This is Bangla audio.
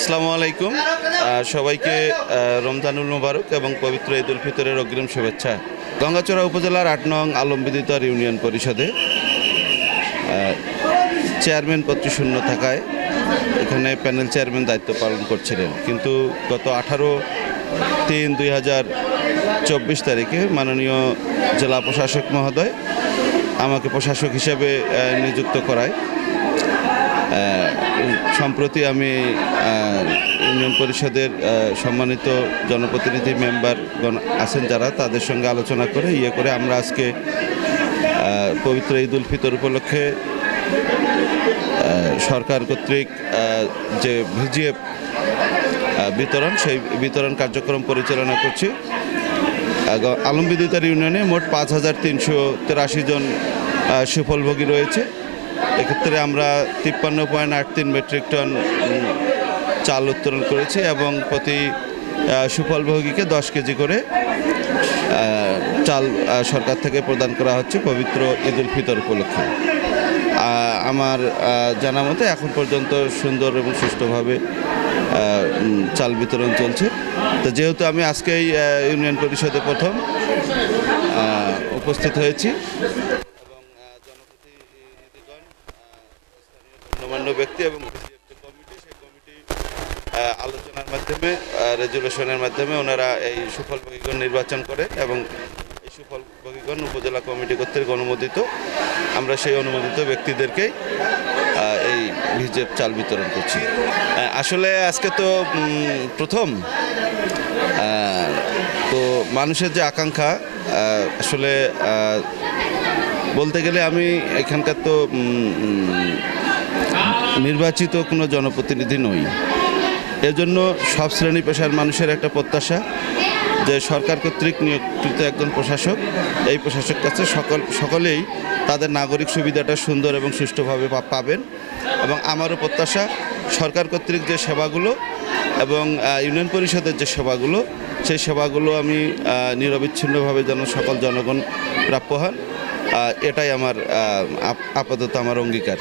আসসালামু আলাইকুম। সবাইকে রমজানুল মোবারক এবং পবিত্র ঈদ উল ফিতরের অগ্রিম শুভেচ্ছা। গঙ্গাচড়া উপজেলার আট নং আলমবিদিতার ইউনিয়ন পরিষদে চেয়ারম্যান পত্র শূন্য থাকায় এখানে প্যানেল চেয়ারম্যান দায়িত্ব পালন করছিলেন। কিন্তু গত আঠারো তিন দুই হাজার চব্বিশ তারিখে মাননীয় জেলা প্রশাসক মহোদয় আমাকে প্রশাসক হিসেবে নিযুক্ত করায়। সম্প্রতি আমি ইউনিয়ন পরিষদের সম্মানিত জনপ্রতিনিধি মেম্বারগণ আছেন যারা, তাদের সঙ্গে আলোচনা করে ইয়ে করে আমরা আজকে পবিত্র ঈদ উল ফিতর উপলক্ষে সরকার কর্তৃক যে ভিজিএফ বিতরণ, সেই বিতরণ কার্যক্রম পরিচালনা করছি। আলমবিদ্যুতার ইউনিয়নে মোট পাঁচ হাজার তিনশো তেরাশি জন সুফলভোগী রয়েছে। এক্ষেত্রে আমরা তিপ্পান্ন পয়েন্ট আট তিন মেট্রিক টন চাল উত্তোলন করেছি এবং প্রতি সুফলভোগীকে দশ কেজি করে চাল সরকার থেকে প্রদান করা হচ্ছে পবিত্র ঈদ উল ফিতর উপলক্ষে। আমার জানা মতে এখন পর্যন্ত সুন্দর এবং সুষ্ঠুভাবে চাল বিতরণ চলছে। তো যেহেতু আমি আজকেই ইউনিয়ন পরিষদে প্রথম উপস্থিত হয়েছি গণ্যমান্য ব্যক্তি এবং কমিটি, সেই আলোচনার মাধ্যমে রেজুলেশনের মাধ্যমে ওনারা এই সুফল ভোগীগণ নির্বাচন করে এবং এই সুফল ভোগীগণ উপজেলা কমিটি কর্তৃক অনুমোদিত। আমরা সেই অনুমোদিত ব্যক্তিদেরকেই এই ভিজেপ চাল বিতরণ করছি। আসলে আজকে তো প্রথম তো মানুষের যে আকাঙ্ক্ষা আসলে বলতে গেলে আমি এখানকার তো নির্বাচিত কোনো জনপ্রতিনিধি নই। এজন্য সব শ্রেণি পেশার মানুষের একটা প্রত্যাশা যে সরকার কর্তৃক নিয়োগকৃত একজন প্রশাসক, এই প্রশাসক কাছে সকল সকলেই তাদের নাগরিক সুবিধাটা সুন্দর এবং সুষ্ঠুভাবে পাবেন এবং আমারও প্রত্যাশা সরকার কর্তৃক যে সেবাগুলো এবং ইউনিয়ন পরিষদের যে সেবাগুলো, সেই সেবাগুলো আমি নিরবিচ্ছিন্নভাবে যেন সকল জনগণ প্রাপ্য হন। এটাই আমার আপাতত আমার অঙ্গীকার।